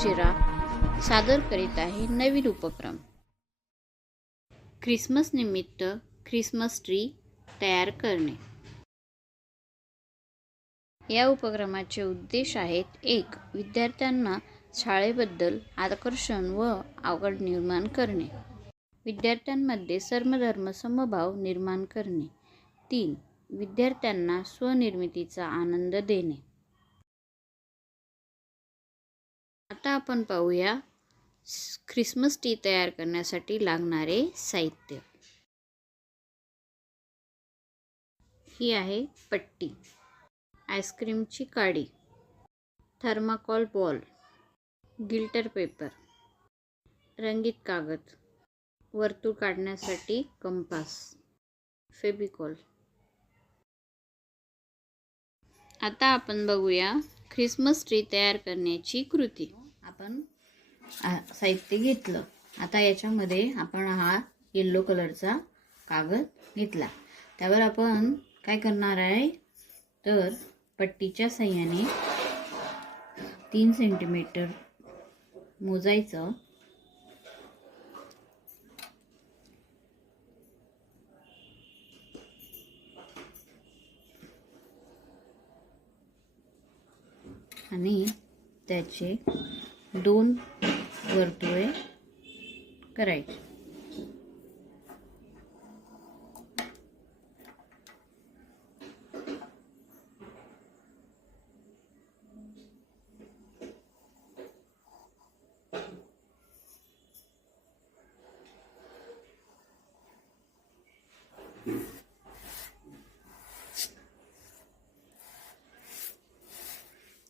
शिरा सादर करीत आहे नवीन उपक्रम. ख्रिसमस निमित्त ख्रिसमस ट्री तयार करणे. या उपक्रमाचे उद्देश आहेत एक विद्यार्थ्यांना शाळेबद्दल आकर्षण व आवड निर्माण करणे. विद्यार्थ्यांमध्ये सर्वधर्म समभाव निर्माण करणे. तीन विद्यार्थ्यांना स्वनिर्मितीचा आनंद देणे. आता आपण पाहूया ख्रिसमस ट्री तयार करण्यासाठी लागणारे साहित्य. ही आहे पट्टी. आईस्क्रीमची काडी. Thermocol ball. Glitter paper. रंगीत कागद. वर्तुळ काढण्यासाठी कंपास. फेबिकॉल. आता आपण बघूया ख्रिसमस ट्री तयार करण्याची कृती. आपण साहित्य घेतलं. आता याच्यामध्ये आपण हा येल्लो कलरचा कागद घेतला. त्यावर आपण काय करणार आहे? तर पट्टीच्या सहाय्याने तीन सेंटीमीटर मोजायचं. आणि त्याचे दोन वर्तुळे करायचे.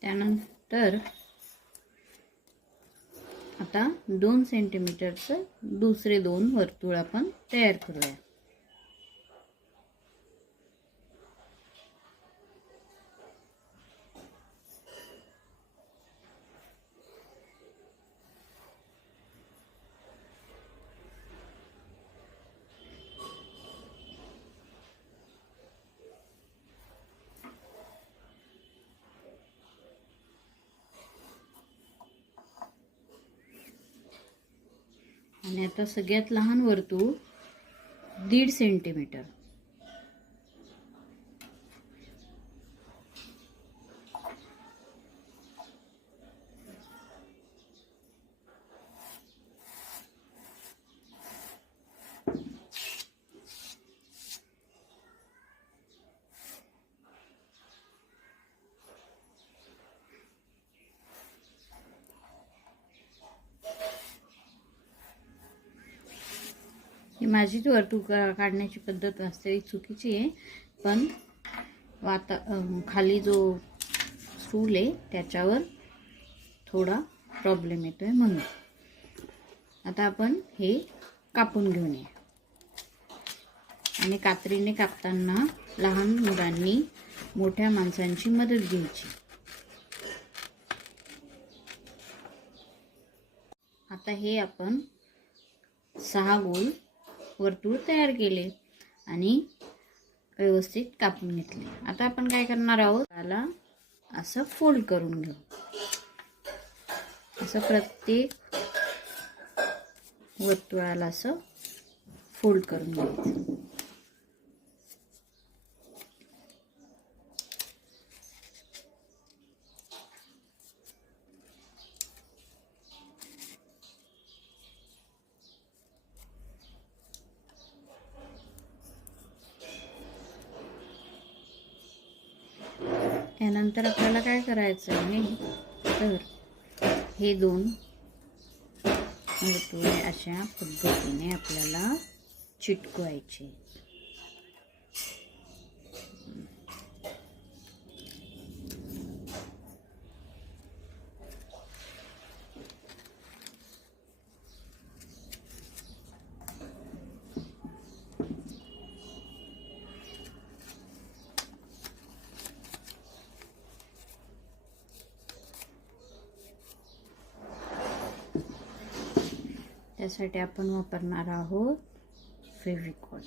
त्यानंतर आता दोन सेंटीमीटरचं दुसरे दोन वर्तुळ आपण तयार करूया. आणि आता सगळ्यात लहान वर्तुळ दीड सेंटीमीटर ही माझीच वर्तुळ का- काढण्याची पद्धत वास्तविक चुकीची आहे. पण वाता खाली जो स्टूल आहे त्याच्यावर थोडा प्रॉब्लेम येतो आहे म्हणून. आता आपण हे कापून घेऊन ये आणि कात्रीने कापताना लहान मुलांनी मोठ्या माणसांची मदत घ्यायची. आता हे आपण सहा गोल वर्तुळ तयार केले आणि व्यवस्थित कापून घेतले. आता आपण काय करणार आहोत? त्याला असं फोल्ड करून घेऊ. असं प्रत्येक वर्तुळाला असं फोल्ड करून घ्यायचं. यानंतर आपल्याला काय करायचं आहे तर हे दोन वर्तुळे अशा पद्धतीने आपल्याला चिटकवायचे त्यासाठी आपण वापरणार आहोत फेविकॉल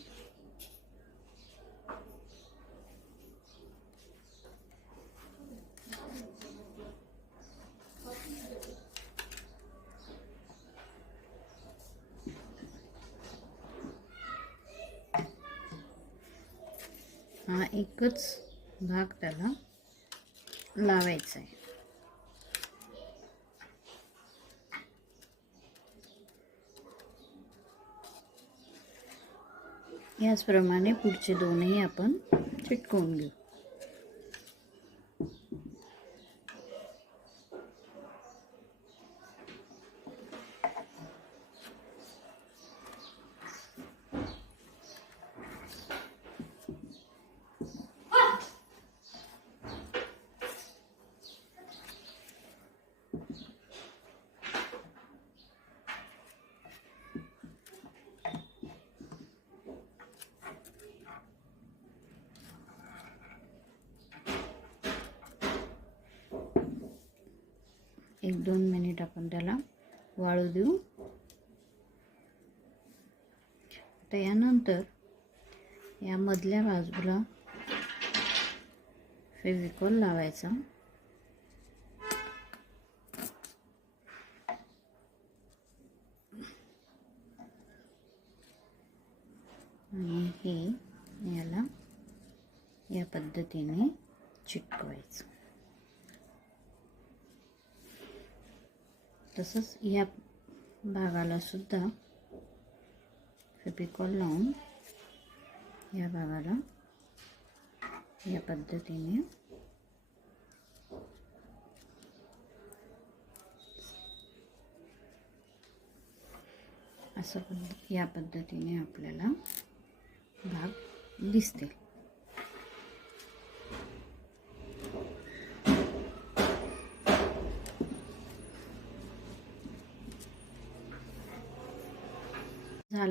हा एकच भाग त्याला लावायचा आहे. याचप्रमाणे पुढचे दोनही आपण चिटकवून घेऊ. एक दोन मिनिट आपण त्याला वाळू देऊ. आता यानंतर या मधल्या बाजूला फेविकॉल लावायचा. आणि हे याला या पद्धतीने चिटकवायचं. तसंच या भागाला सुद्धा फेपिकॉल लावून या भागाला या पद्धतीने असं पद्ध या पद्धतीने आपल्याला भाग दिसतील.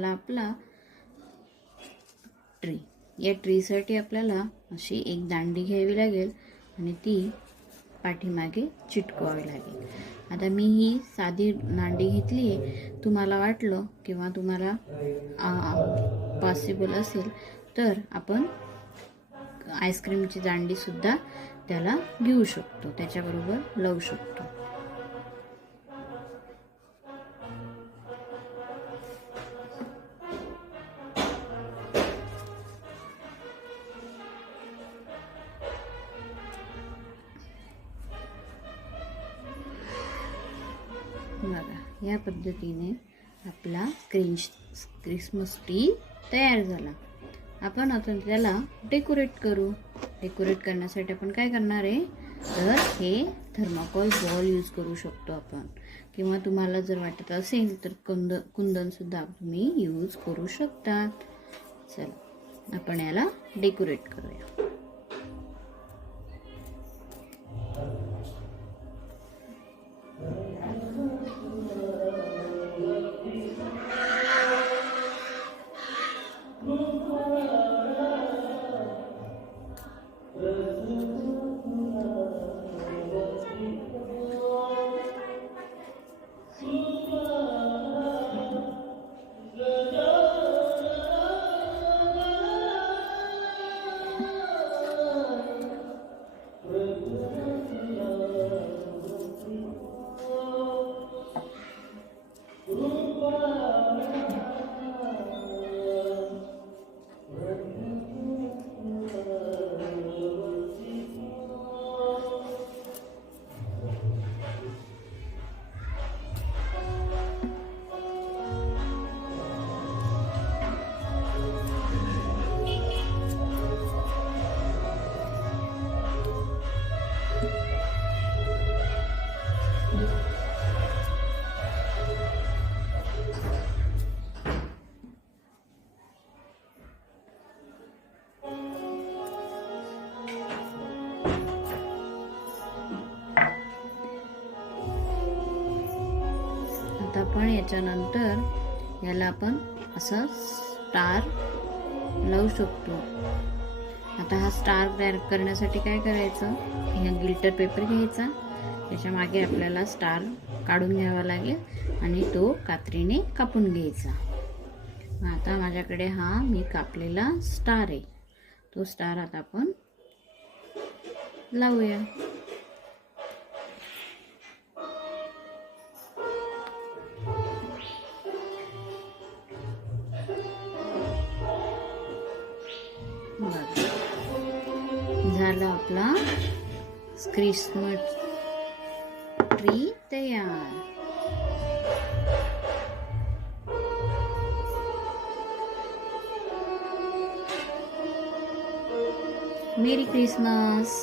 झाला आपला ट्री या ट्रीसाठी आपल्याला अशी एक दांडी घ्यावी लागेल आणि ती पाठीमागे चिटकवावी लागेल. आता मी ही साधी दांडी घेतली आहे. तुम्हाला वाटलं किंवा तुम्हाला पॉसिबल असेल तर आपण आईस्क्रीमची दांडीसुद्धा त्याला घेऊ शकतो. त्याच्याबरोबर लावू शकतो. बघा या पद्धतीने आपला क्रिंच क्रिसमस ट्री तयार झाला. आपण आता त्याला डेकोरेट करू. डेकोरेट करण्यासाठी आपण काय करणार आहे? तर हे थर्माकोल बॉल यूज करू शकतो आपण. किंवा तुम्हाला जर वाटत असेल तर कुंद कुंदनसुद्धा तुम्ही यूज करू शकता चला आपण याला डेकोरेट करूया. आता त्याच्यानंतर याला आपण असं स्टार लावू शकतो. आता हा स्टार तयार करण्यासाठी काय करायचं? ह्या गिल्टर पेपर घ्यायचा. त्याच्यामागे आपल्याला स्टार काढून घ्यावा लागेल आणि तो कात्रीने कापून घ्यायचा. आता माझ्याकडे हा मी कापलेला स्टार आहे. तो स्टार आता आपण लावूया. क्रिसमस ट्री तयार मेरी क्रिसमस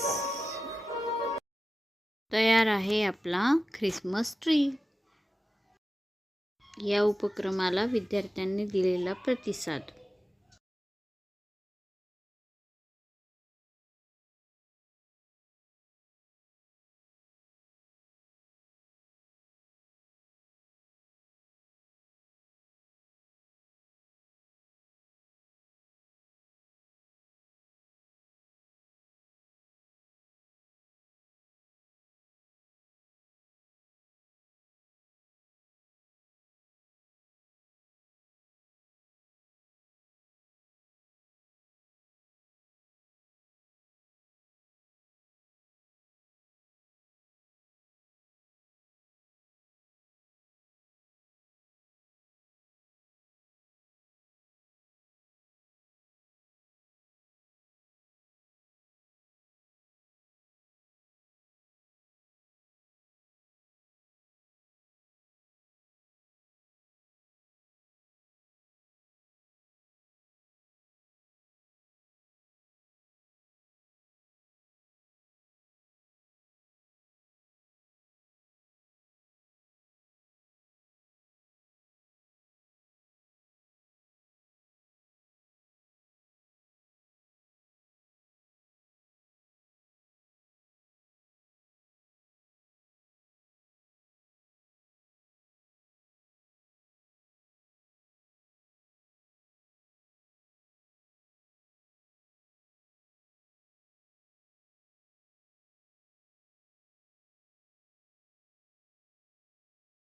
तयार आहे आपला ख्रिसमस ट्री या उपक्रमाला विद्यार्थ्यांनी दिलेला प्रतिसाद.